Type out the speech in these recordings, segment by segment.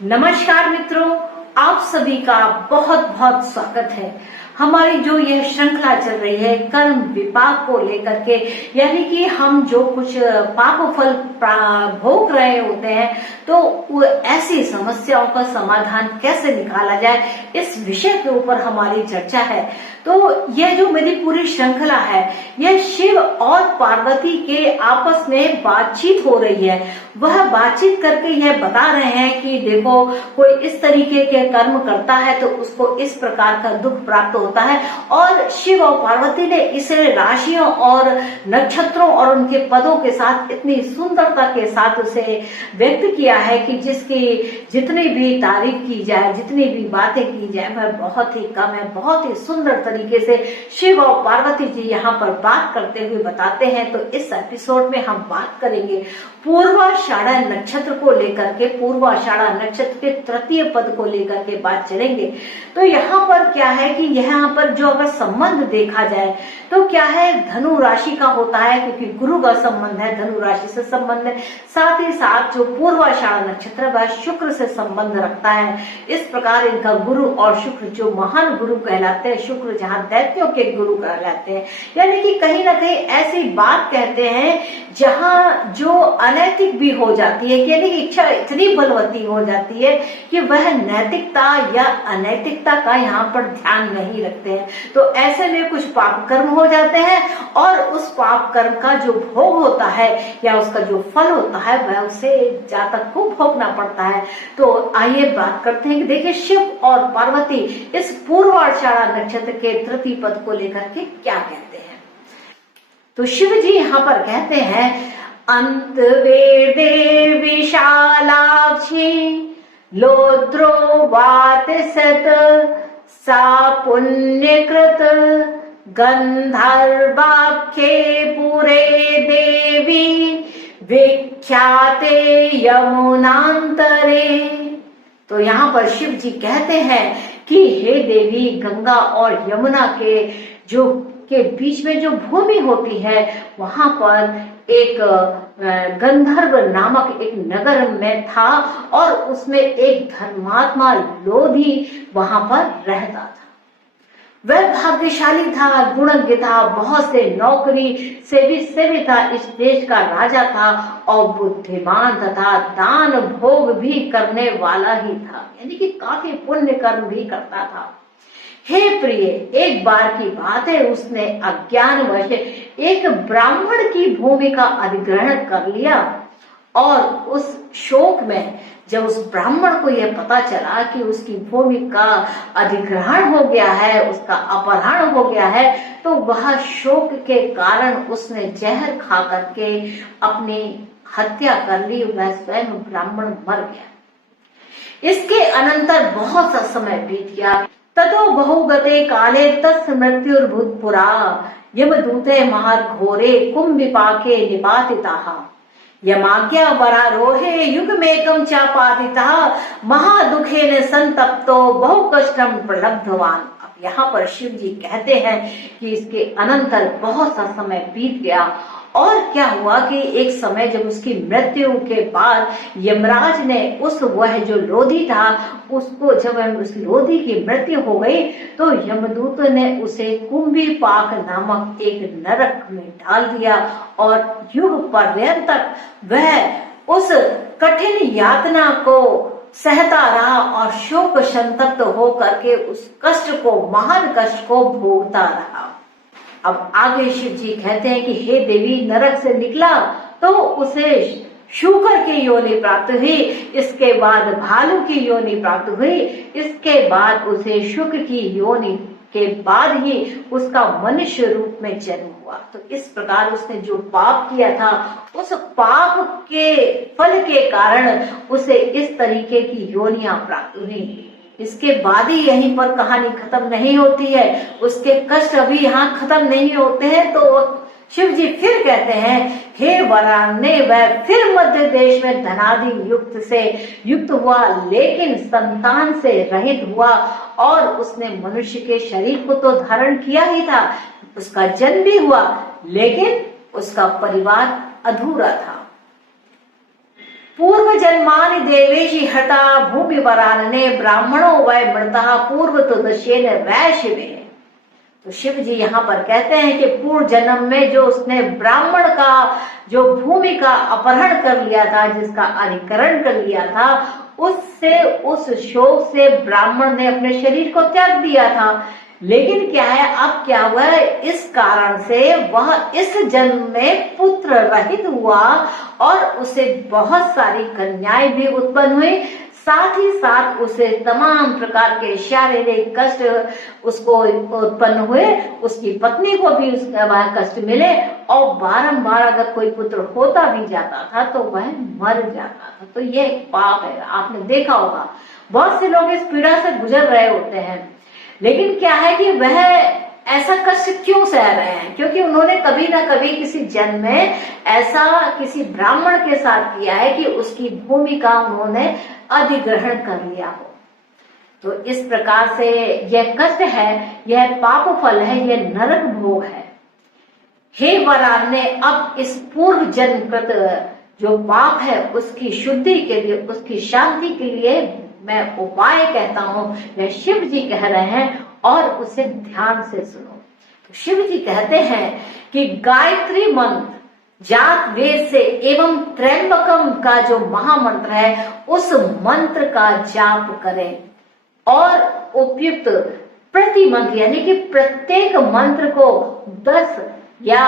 नमस्कार मित्रों, आप सभी का बहुत बहुत स्वागत है। हमारी जो यह श्रृंखला चल रही है कर्म विपाक को लेकर के, यानी कि हम जो कुछ पाप फल भोग रहे होते हैं तो वो ऐसी समस्याओं का समाधान कैसे निकाला जाए, इस विषय के ऊपर हमारी चर्चा है। तो यह जो मेरी पूरी श्रृंखला है, यह शिव और पार्वती के आपस में बातचीत हो रही है। वह बातचीत करके यह बता रहे हैं कि देखो, कोई इस तरीके के कर्म करता है तो उसको इस प्रकार का दुख प्राप्त होता है। और शिव और पार्वती ने इसे राशियों और नक्षत्रों और उनके पदों के साथ इतनी सुंदरता के साथ उसे व्यक्त किया है कि जिसकी जितनी भी तारीफ की जाए, जितनी भी बातें की जाए, वह बहुत ही कम है। बहुत ही सुंदर तरीके से शिव और पार्वती जी यहाँ पर बात करते हुए बताते हैं। तो इस एपिसोड में हम बात करेंगे पूर्वाषाढ़ा नक्षत्र को लेकर के, पूर्वाषाढ़ा नक्षत्र के तृतीय पद को लेकर के बात चलेंगे। तो यहाँ पर क्या है कि यहाँ पर जो अगर संबंध देखा जाए तो क्या है, धनु राशि का होता है, क्योंकि गुरु का संबंध है, धनु राशि से संबंध है। साथ ही साथ जो पूर्वाषाढ़ा नक्षत्र वह शुक्र से संबंध रखता है। इस प्रकार इनका गुरु और शुक्र जो महान गुरु कहलाते हैं, शुक्र जहाँ दैत्यों के गुरु कहलाते हैं, यानी कि कहीं ना कहीं ऐसी बात कहते हैं जहाँ जो अनैतिक भी हो जाती है, यानी कि इच्छा इतनी बलवती हो जाती है कि वह नैतिकता या अनैतिकता का यहाँ पर ध्यान नहीं रखते हैं। तो ऐसे में कुछ पाप कर्म हो जाते हैं और उस पाप कर्म का जो भोग होता है या उसका जो फल होता है वह उसे जातक को भोगना पड़ता है। तो आइए बात करते हैं कि देखिए शिव और पार्वती इस पूर्वाषाढ़ा नक्षत्र के तृतीय पद को लेकर के क्या कहते हैं। तो शिव जी यहाँ पर कहते हैं, अंत वेदे विशालाक्षी लोद्रो वात सत सा पुण्यकृत गंधर्वाख्ये पुरे देवी विख्याते यमुनांतरे। तो यहाँ पर शिव जी कहते हैं कि हे देवी, गंगा और यमुना के बीच में जो भूमि होती है, वहां पर एक गंधर्व नामक एक नगर में था और उसमें एक धर्मात्मा लोधी वहां पर रहता था। वह भाग्यशाली था, गुणज्ञ था, बहुत से नौकरी से भी था, इस देश का राजा था और बुद्धिमान तथा दान भोग भी करने वाला ही था, यानी कि काफी पुण्य कर्म भी करता था। हे प्रिय, एक बार की बात है, उसने अज्ञानवश एक ब्राह्मण की भूमि का अधिग्रहण कर लिया और उस शोक में जब उस ब्राह्मण को यह पता चला कि उसकी भूमि का अधिग्रहण हो गया है, उसका अपहरण हो गया है, तो वह शोक के कारण उसने जहर खा करके अपनी हत्या कर ली। वह स्वयं ब्राह्मण मर गया। इसके अनंतर बहुत सा समय बीत गया। ततो बहुगते काले तस् मृत्युर्भूतपुरा यमदूते महाघोरे कुंभिपाके निपातिताः यमाज्ञा वरारोहे युगमेकं चापातितः महादुखेन संतप्तो बहु कष्टं प्रलब्धवान। अब यहाँ पर शिव जी कहते हैं कि इसके अनंतर बहुत सा समय बीत गया और क्या हुआ कि एक समय जब उसकी मृत्यु के बाद यमराज ने वह जो लोधी था उसको, जब उस लोधी की मृत्यु हो गई तो यमदूत ने उसे कुंभिपाक नामक एक नरक में डाल दिया और युग पर्यंत तक वह उस कठिन यातना को सहता रहा और शोक संतप्त होकर के उस कष्ट को, महान कष्ट को भोगता रहा। अब आगे शिव जी कहते हैं कि हे देवी, नरक से निकला तो उसे शूकर की योनि प्राप्त हुई, इसके बाद भालू की योनि प्राप्त हुई, इसके बाद उसे शुक्र की योनि के बाद ही उसका मनुष्य रूप में जन्म हुआ। तो इस प्रकार उसने जो पाप किया था, उस पाप के फल के कारण उसे इस तरीके की योनियां प्राप्त हुई। इसके बाद ही यहीं पर कहानी खत्म नहीं होती है, उसके कष्ट अभी यहाँ खत्म नहीं होते हैं। तो शिव जी फिर कहते हैं, हे वरान्य, वह फिर मध्य देश में धनादि युक्त से युक्त हुआ, लेकिन संतान से रहित हुआ और उसने मनुष्य के शरीर को तो धारण किया ही था, उसका जन्म भी हुआ, लेकिन उसका परिवार अधूरा था। पूर्व जन्मानि देवेशि हता भूमि वरानने ब्राह्मणों वै मृतः पूर्व तो दशेन वैश्वे। तो शिव जी यहाँ पर कहते हैं कि पूर्व जन्म में जो उसने ब्राह्मण का जो भूमि का अपहरण कर लिया था, जिसका अधिकरण कर लिया था, उससे उस शोक से ब्राह्मण ने अपने शरीर को त्याग दिया था। लेकिन क्या है, अब क्या हुआ है, इस कारण से वह इस जन्म में पुत्र रहित हुआ और उसे बहुत सारी कन्याएं भी उत्पन्न हुई। साथ ही साथ उसे तमाम प्रकार के शारीरिक कष्ट उसको उत्पन्न हुए, उसकी पत्नी को भी उसका कष्ट मिले, और बारंबार अगर कोई पुत्र होता भी जाता था तो वह मर जाता था। तो ये एक पाप है। आपने देखा होगा बहुत से लोग इस पीड़ा से गुजर रहे होते हैं, लेकिन क्या है कि वह ऐसा कष्ट क्यों सह रहे हैं? क्योंकि उन्होंने कभी ना कभी किसी जन्म में ऐसा किसी ब्राह्मण के साथ किया है कि उसकी भूमि का उन्होंने अधिग्रहण कर लिया हो। तो इस प्रकार से यह कष्ट है, यह पाप फल है, यह नरक भोग है। हे वरान्य, अब इस पूर्व जन्मकृत जो पाप है उसकी शुद्धि के लिए, उसकी शांति के लिए मैं उपाय कहता हूं, यह शिव जी कह रहे हैं और उसे ध्यान से सुनो। तो शिव जी कहते हैं कि गायत्री मंत्र जात वेद से एवं त्र्यंबकम का जो महामंत्र है उस मंत्र का जाप करें और उपयुक्त प्रति मंत्र यानी कि प्रत्येक मंत्र को 10 या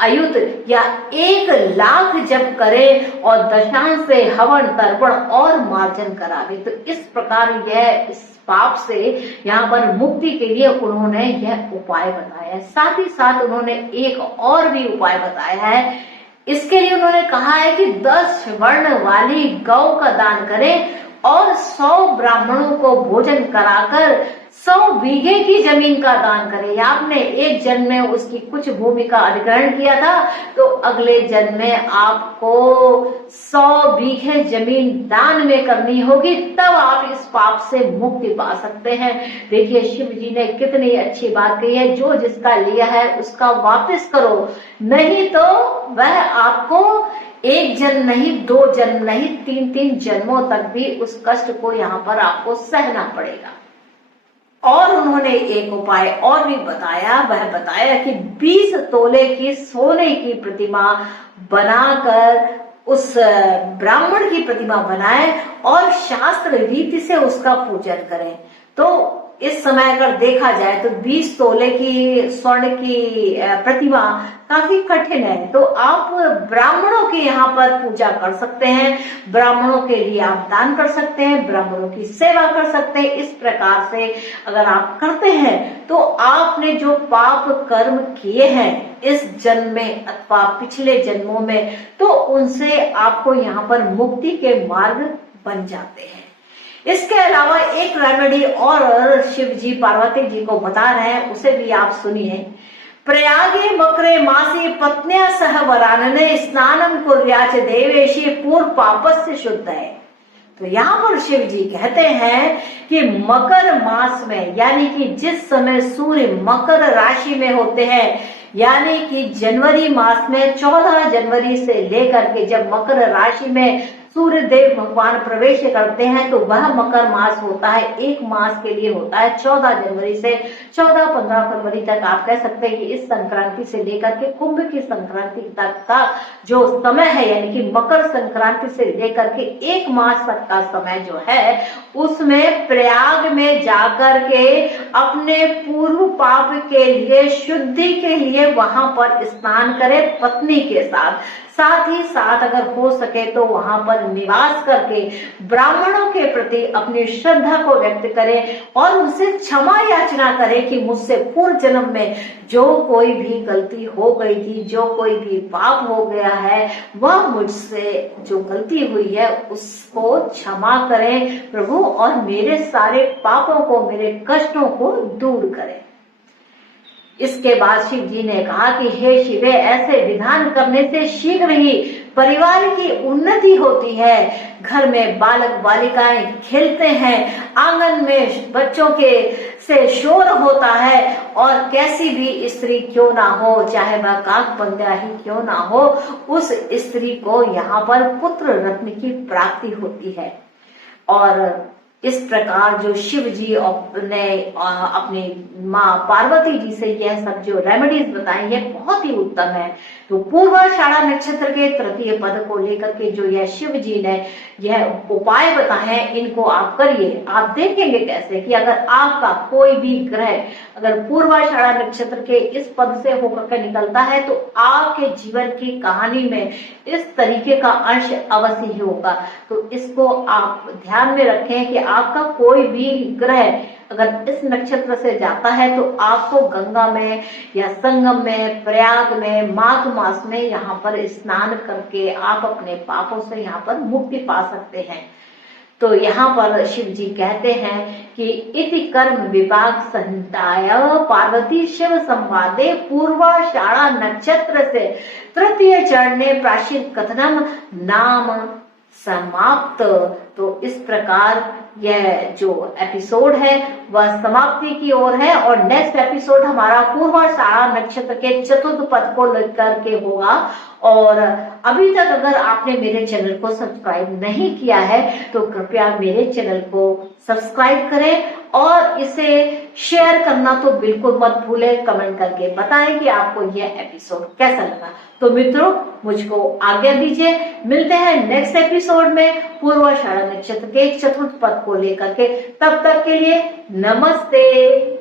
अयुत या 1,00,000 जप करें और दशांश से हवन तर्पण और मार्जन करावे। तो इस प्रकार यह इस पाप से यहाँ पर मुक्ति के लिए उन्होंने यह उपाय बताया है। साथ ही साथ उन्होंने एक और भी उपाय बताया है। इसके लिए उन्होंने कहा है कि 10 वर्ण वाली गौ का दान करें और 100 ब्राह्मणों को भोजन कराकर 100 बीघे की जमीन का दान करें। आपने एक जन्म में उसकी कुछ भूमि का अधिग्रहण किया था, तो अगले जन्म में आपको 100 बीघे जमीन दान में करनी होगी, तब आप इस पाप से मुक्ति पा सकते हैं। देखिए शिव जी ने कितनी अच्छी बात कही है, जो जिसका लिया है उसका वापस करो, नहीं तो वह आपको एक जन्म नहीं, 2 जन्म नहीं, 3 जन्मों तक भी उस कष्ट को यहाँ पर आपको सहना पड़ेगा। और उन्होंने एक उपाय और भी बताया, वह बताया कि 20 तोले की सोने की प्रतिमा बनाकर उस ब्राह्मण की प्रतिमा बनाए और शास्त्र रीति से उसका पूजन करें। तो इस समय अगर देखा जाए तो 20 तोले की स्वर्ण की प्रतिमा काफी कठिन है, तो आप ब्राह्मणों के यहाँ पर पूजा कर सकते हैं, ब्राह्मणों के लिए आप दान कर सकते हैं, ब्राह्मणों की सेवा कर सकते हैं। इस प्रकार से अगर आप करते हैं तो आपने जो पाप कर्म किए हैं इस जन्म में अथवा पिछले जन्मों में, तो उनसे आपको यहाँ पर मुक्ति के मार्ग बन जाते हैं। इसके अलावा एक रेमेडी और शिव जी पार्वती जी को बता रहे हैं, उसे भी आप सुनिए। प्रयागे मकरे मासी पत्न्या सह वरानने स्नानम कुर्याच देवेशी पूर्व पापस्य शुद्ध है। तो यहाँ पर शिव जी कहते हैं कि मकर मास में, यानी कि जिस समय सूर्य मकर राशि में होते हैं, यानी कि जनवरी मास में 14 जनवरी से लेकर के जब मकर राशि में सूर्य देव भगवान प्रवेश करते हैं, तो वह मकर मास होता है, एक मास के लिए होता है 14 जनवरी से 14-15 फरवरी तक। आप कह सकते हैं कि इस संक्रांति से लेकर के कुंभ की संक्रांति तक का जो समय है, यानी कि मकर संक्रांति से लेकर के 1 मास तक का समय जो है, उसमें प्रयाग में जाकर के अपने पूर्व पाप के लिए, शुद्धि के लिए वहां पर स्नान करें पत्नी के साथ। साथ ही साथ अगर हो सके तो वहां पर निवास करके ब्राह्मणों के प्रति अपनी श्रद्धा को व्यक्त करें और उनसे क्षमा याचना करें कि मुझसे पूर्व जन्म में जो कोई भी गलती हो गई थी, जो कोई भी पाप हो गया है, वह मुझसे जो गलती हुई है उसको क्षमा करें प्रभु, और मेरे सारे पापों को, मेरे कष्टों को दूर करें। इसके बाद शिव जी ने कहा कि हे शिवे, ऐसे विधान करने से शीघ्र ही परिवार की उन्नति होती है, घर में बालक बालिकाएं खेलते हैं, आंगन में बच्चों के से शोर होता है, और कैसी भी स्त्री क्यों ना हो, चाहे वह काक बंध्या ही क्यों ना हो, उस स्त्री को यहाँ पर पुत्र रत्न की प्राप्ति होती है। और इस प्रकार जो शिव जी ने अपनी माँ पार्वती जी से यह सब जो रेमेडीज बताई है बहुत ही उत्तम है। तो पूर्वाषाढ़ा नक्षत्र के तृतीय पद को लेकर के जो यह शिव जी ने यह उपाय बताए हैं, इनको आप करिए। आप देखेंगे कैसे कि अगर आपका कोई भी ग्रह अगर पूर्वाषाढ़ा नक्षत्र के इस पद से होकर के निकलता है तो आपके जीवन की कहानी में इस तरीके का अंश अवश्य ही होगा। तो इसको आप ध्यान में रखें कि आपका कोई भी ग्रह अगर इस नक्षत्र से जाता है तो आपको गंगा में या संगम में, प्रयाग में, माघ मास में यहाँ पर स्नान करके आप अपने पापों से यहाँ पर मुक्ति पा सकते हैं। तो यहाँ पर शिव जी कहते हैं कि इति कर्म विभाग संहिताय पार्वती शिव संवादे पूर्वाषाढ़ा नक्षत्र से तृतीय चरणे प्राचीन कथनम नाम समाप्त। तो इस प्रकार यह जो एपिसोड है वह समाप्ति की ओर है, और नेक्स्ट एपिसोड हमारा पूर्वाषाढ़ा नक्षत्र के चतुर्थ पद को लेकर के होगा। और अभी तक अगर आपने मेरे चैनल को सब्सक्राइब नहीं किया है तो कृपया मेरे चैनल को सब्सक्राइब करें, और इसे शेयर करना तो बिल्कुल मत भूलें। कमेंट करके बताएं कि आपको यह एपिसोड कैसा लगा। तो मित्रों, मुझको आज्ञा दीजिए, मिलते हैं नेक्स्ट एपिसोड में पूर्वाषाढ़ा नक्षत्र के चतुर्थ पद को लेकर के। तब तक के लिए नमस्ते।